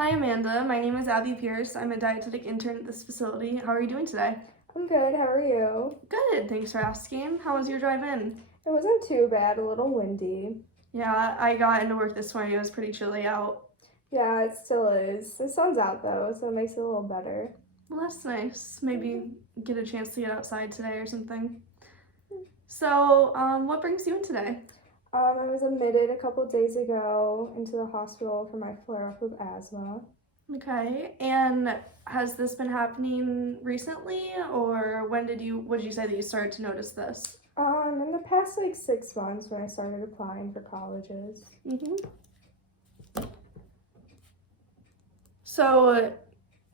Hi, Amanda. My name is Abby Pierce. I'm a dietetic intern at this facility. How are you doing today? I'm good. How are you? Good. Thanks for asking. How was your drive in? It wasn't too bad, a little windy. Yeah, I got into work this morning. It was pretty chilly out. Yeah, it still is. The sun's out though, so it makes it a little better. Well, that's nice. Maybe get a chance to get outside today or something. So, what brings you in today? I was admitted a couple days ago into the hospital for my flare-up of asthma. Okay. And has this been happening recently, or would you say that you started to notice this? In the past 6 months when I started applying for colleges. So,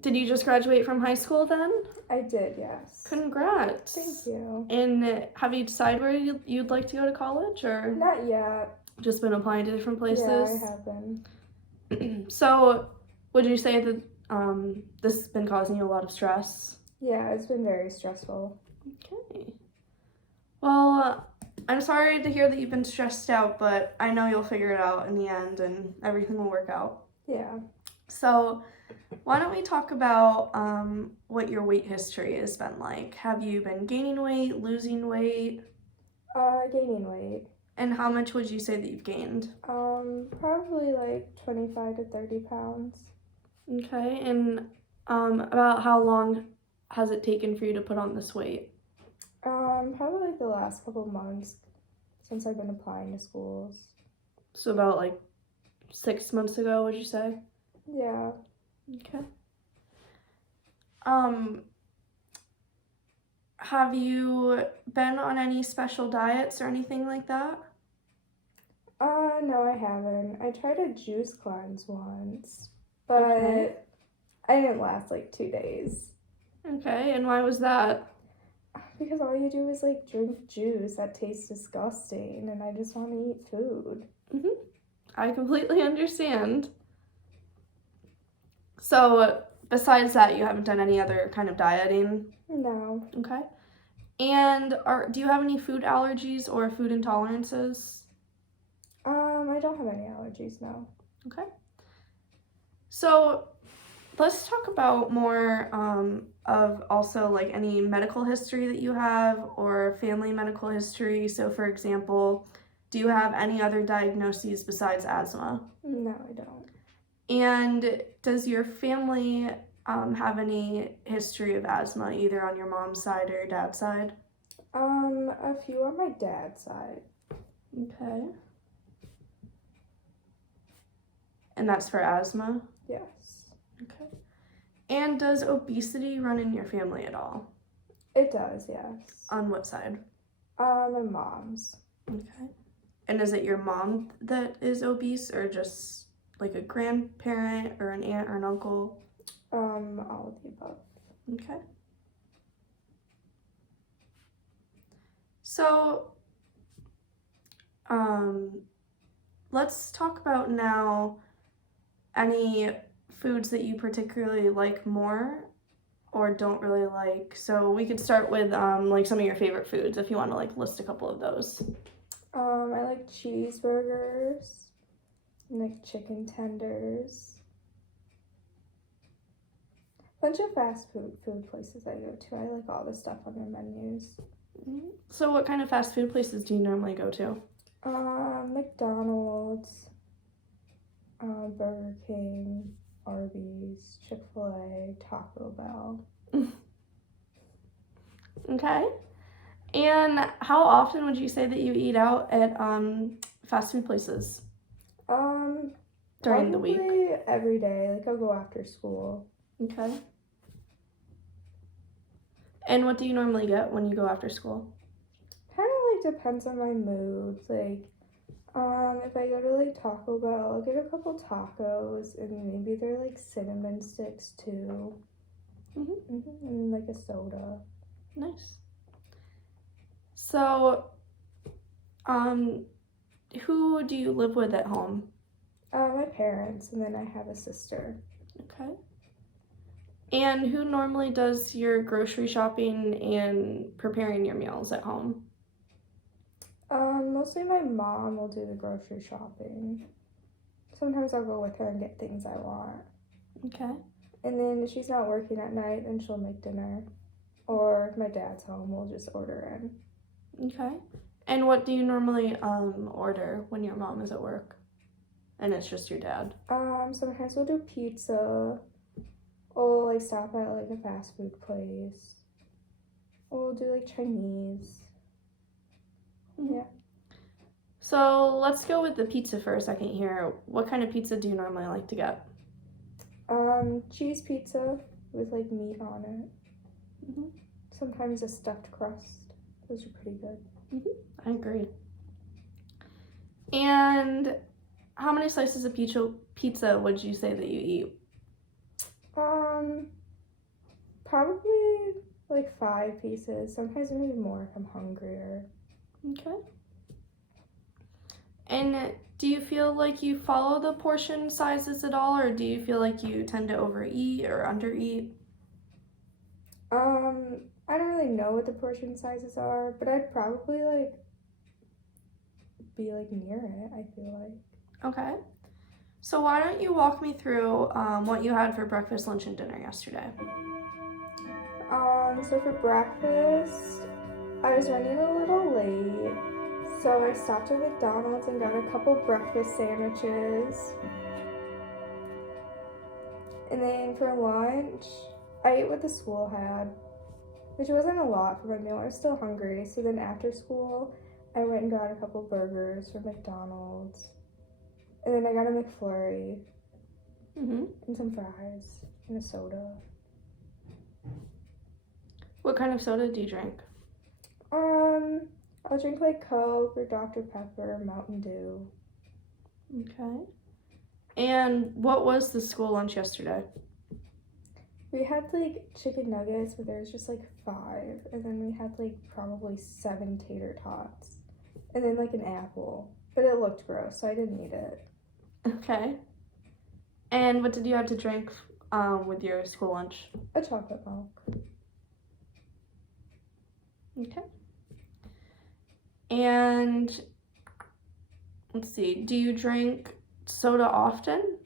did you just graduate from high school then? I did, yes. Congrats. Thank you. And have you decided where you'd like to go to college, or Not yet. just been applying to different places? Yeah, I have been. So, would you say that this has been causing you a lot of stress? Yeah, it's been very stressful. Okay. Well, I'm sorry to hear that you've been stressed out, but I know you'll figure it out in the end and everything will work out. Yeah. So, why don't we talk about what your weight history has been like? Have you been gaining weight, losing weight? Gaining weight. And how much would you say that you've gained? Probably 25 to 30 pounds. Okay, and about how long has it taken for you to put on this weight? Probably the last couple months since I've been applying to schools. So about 6 months ago, would you say? Yeah. Okay. Have you been on any special diets or anything like that? No, I haven't. I tried a juice cleanse once, but Okay. I didn't last 2 days. Okay, and why was that? Because all you do is drink juice that tastes disgusting, and I just want to eat food. I completely understand. So, besides that, you haven't done any other kind of dieting? No. Okay. And do you have any food allergies or food intolerances? I don't have any allergies now. Okay. So, let's talk about more of also any medical history that you have or family medical history. So, for example, do you have any other diagnoses besides asthma? No, I don't. And does your family have any history of asthma, either on your mom's side or your dad's side? A few on my dad's side. Okay. And that's for asthma? Yes. Okay. And does obesity run in your family at all? It does, yes. On what side? My mom's. Okay. And is it your mom that is obese, or just a grandparent or an aunt or an uncle? All of the above. Okay. So, let's talk about now any foods that you particularly like more or don't really like. So we could start with some of your favorite foods if you want to list a couple of those. I like cheeseburgers, chicken tenders. Bunch of fast food places I go to. I like all the stuff on their menus. So what kind of fast food places do you normally go to? McDonald's, Burger King, Arby's, Chick-fil-A, Taco Bell. Okay. And how often would you say that you eat out at fast food places? During the week? Probably every day. I'll go after school. Okay. And what do you normally get when you go after school? Kind of depends on my mood. If I go to Taco Bell, I'll get a couple tacos and maybe they're cinnamon sticks too. And a soda. Nice. So, who do you live with at home? My parents, and then I have a sister. Okay. And who normally does your grocery shopping and preparing your meals at home? Mostly my mom will do the grocery shopping. Sometimes I'll go with her and get things I want. Okay. And then if she's not working at night, then she'll make dinner. Or if my dad's home, we'll just order in. Okay. And what do you normally order when your mom is at work? And it's just your dad? Sometimes we'll do pizza. Or like stop at like a fast food place. Or we'll do like Chinese. Mhm. Yeah. So let's go with the pizza for a second here. What kind of pizza do you normally like to get? Cheese pizza with like meat on it. Mhm. Sometimes a stuffed crust. Those are pretty good. I agree. And how many slices of pizza would you say that you eat? Probably like 5 pieces. Sometimes maybe more if I'm hungrier. Okay. And do you feel like you follow the portion sizes at all, or do you feel like you tend to overeat or undereat? I don't really know what the portion sizes are, but I'd probably like be like near it, I feel like. Okay. So why don't you walk me through what you had for breakfast, lunch, and dinner yesterday? So for breakfast, I was running a little late, so I stopped at McDonald's and got a couple breakfast sandwiches. And then for lunch, I ate what the school had, which wasn't a lot for my meal. I was still hungry, so then after school, I went and got a couple burgers from McDonald's. And then I got a McFlurry Mm-hmm. and some fries and a soda. What kind of soda do you drink? I'll drink like Coke or Dr. Pepper, Mountain Dew. Okay. And what was the school lunch yesterday? We had like chicken nuggets, but there was just like 5. And then we had like probably 7 tater tots. And then like an apple. But it looked gross, so I didn't eat it. Okay. And what did you have to drink with your school lunch? A chocolate milk. Okay. And let's see, do you drink soda often?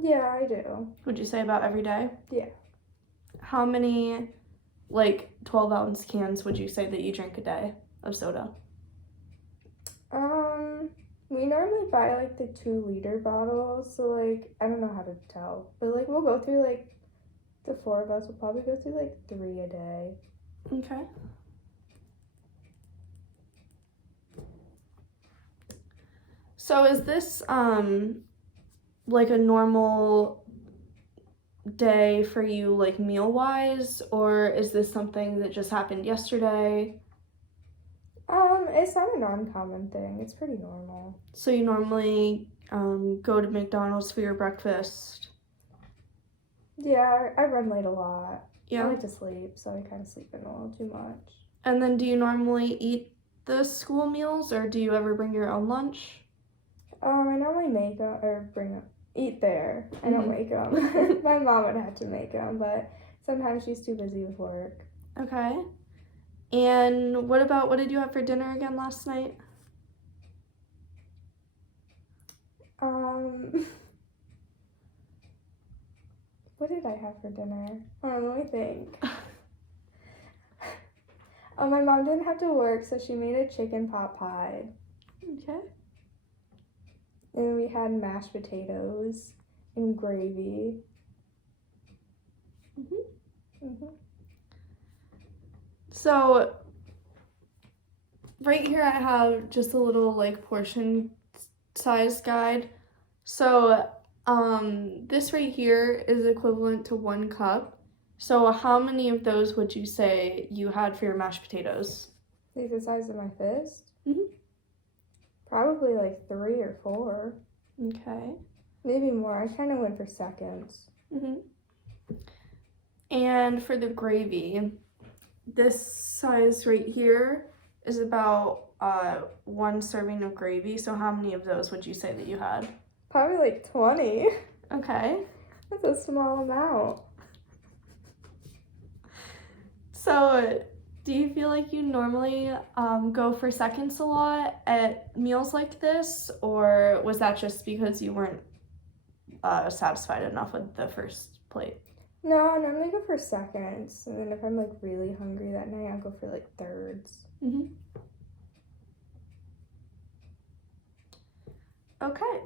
Yeah, I do. Would you say about every day? Yeah. How many, like, 12-ounce cans would you say that you drink a day of soda? We normally buy like the 2-liter bottles, so like I don't know how to tell, but like we'll go through like the 4 of us will probably go through like 3 a day. Okay. So is this like a normal day for you, like meal wise, or is this something that just happened yesterday? It's not an uncommon thing. It's pretty normal. So you normally go to McDonald's for your breakfast? Yeah, I run late a lot. Yeah. I like to sleep, so I kind of sleep in a little too much. And then do you normally eat the school meals, or do you ever bring your own lunch? I normally make them or eat there. I don't make them. My mom would have to make them, but sometimes she's too busy with work. Okay. And what did you have for dinner again last night? What did I have for dinner? Let me think. My mom didn't have to work, so she made a chicken pot pie. Okay. And we had mashed potatoes and gravy. So right here I have just a little like portion size guide. So this right here is equivalent to 1 cup. So how many of those would you say you had for your mashed potatoes? Like the size of my fist? Mhm. Probably like 3 or 4. Okay. Maybe more. I kind of went for seconds. And for the gravy, this size right here is about 1 serving of gravy. So how many of those would you say that you had? Probably like 20. Okay. That's a small amount. So do you feel like you normally go for seconds a lot at meals like this, or was that just because you weren't satisfied enough with the first plate? No, I normally go for seconds, and then if I'm like really hungry that night, I'll go for like thirds. Mm-hmm. Okay.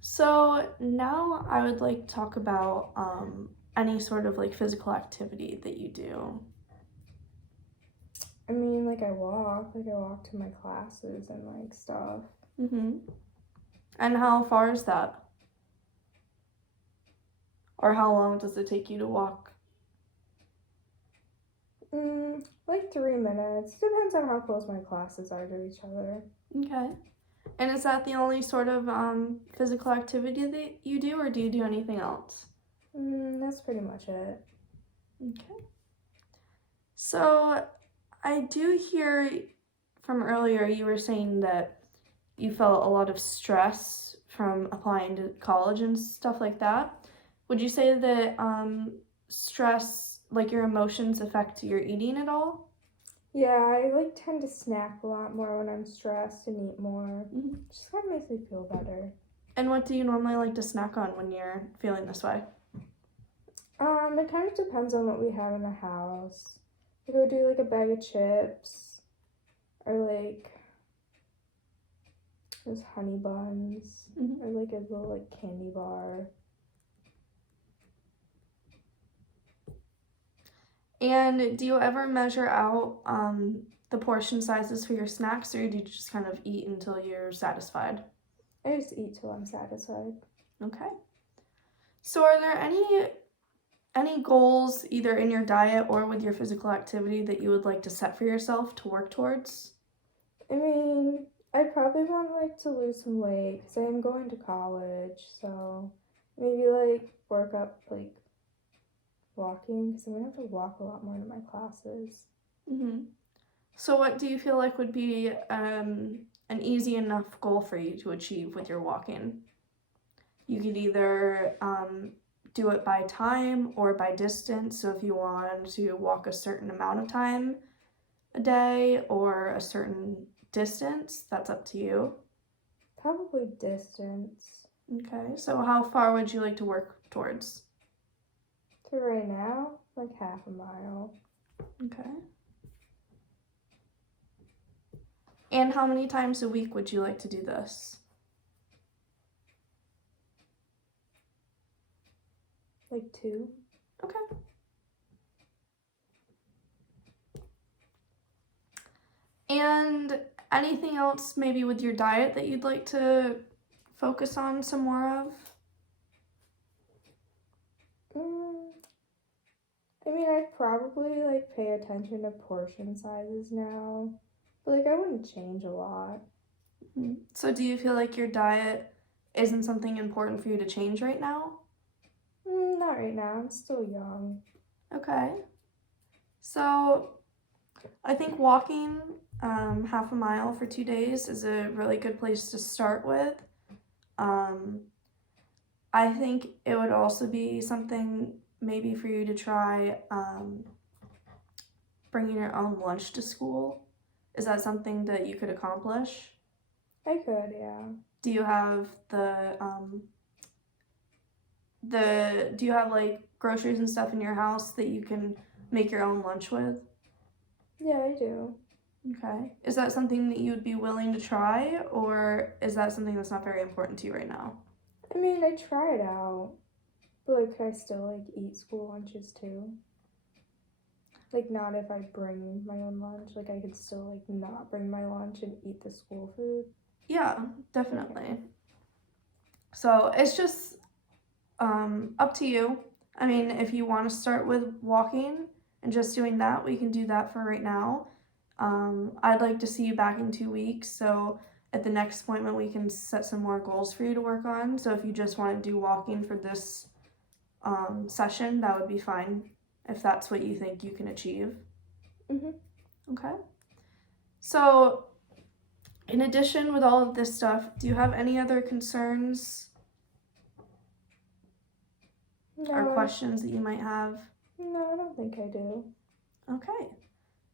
So now I would like to talk about any sort of like physical activity that you do. I mean, like I walk to my classes and like stuff. Mm-hmm. And how far is that? Or how long does it take you to walk? Like 3 minutes. Depends on how close my classes are to each other. Okay. And is that the only sort of physical activity that you do, or do you do anything else? That's pretty much it. Okay. So I do hear from earlier you were saying that you felt a lot of stress from applying to college and stuff like that. Would you say that stress, like your emotions, affect your eating at all? Yeah, I like tend to snack a lot more when I'm stressed and eat more. Mm-hmm. Just kind of makes me feel better. And what do you normally like to snack on when you're feeling this way? It kind of depends on what we have in the house. Like I would do like a bag of chips or like those honey buns Mm-hmm. or like a little like candy bar. And do you ever measure out the portion sizes for your snacks, or do you just kind of eat until you're satisfied? I just eat till I'm satisfied. Okay. So are there any goals either in your diet or with your physical activity that you would like to set for yourself to work towards? I mean, I probably want like to lose some weight because I am going to college, so maybe like work up like walking because I'm gonna have to walk a lot more to my classes. Mm-hmm. So what do you feel like would be an easy enough goal for you to achieve with your walking? You could either do it by time or by distance. So if you want to walk a certain amount of time a day or a certain distance, that's up to you. Probably distance. Okay, so how far would you like to work towards? To right now, like half a mile. Okay. And how many times a week would you like to do this? Like 2. Okay. And anything else maybe with your diet that you'd like to focus on some more of? I mean, I'd probably like pay attention to portion sizes now, but like I wouldn't change a lot. So do you feel like your diet isn't something important for you to change right now? Not right now. I'm still young. Okay. So I think walking half a mile for 2 days is a really good place to start with. I think it would also be something maybe for you to try bringing your own lunch to school. Is that something that you could accomplish? I could, yeah. Do you have do you have like groceries and stuff in your house that you can make your own lunch with? Yeah, I do. Okay. Is that something that you would be willing to try, or is that something that's not very important to you right now? I mean, I try it out, but like I still like eat school lunches too. Like not if I bring my own lunch. Like I could still like not bring my lunch and eat the school food. Yeah, definitely. So it's just up to you. I mean, if you want to start with walking and just doing that, we can do that for right now. I'd like to see you back in 2 weeks, so at the next appointment we can set some more goals for you to work on. So if you just want to do walking for this session, that would be fine if that's what you think you can achieve. Okay. So in addition with all of this stuff, do you have any other concerns or questions that you might have? No, I don't think I do. Okay.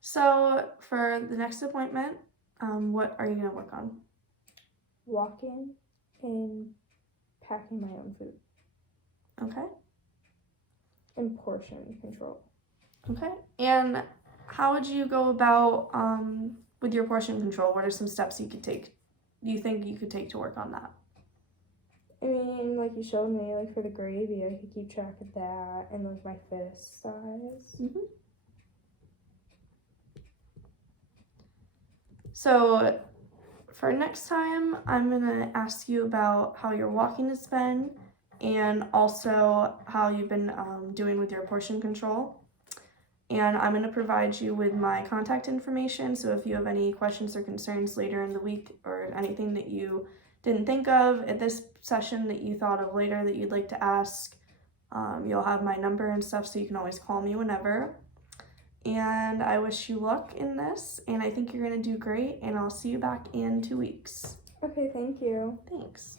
So for the next appointment, what are you going to work on? Walking and packing my own food. Okay. And portion control. Okay. And how would you go about with your portion control? What are some steps you think you could take to work on that? I mean, like you showed me, like for the gravy, I could keep track of that and like my fist size. Mm-hmm. So for next time, I'm gonna ask you about how your walking has been and also how you've been doing with your portion control. And I'm gonna provide you with my contact information. So if you have any questions or concerns later in the week or anything that you didn't think of at this session that you thought of later that you'd like to ask, you'll have my number and stuff, so you can always call me whenever. And I wish you luck in this, and I think you're gonna do great, and I'll see you back in 2 weeks. Okay, thank you. Thanks.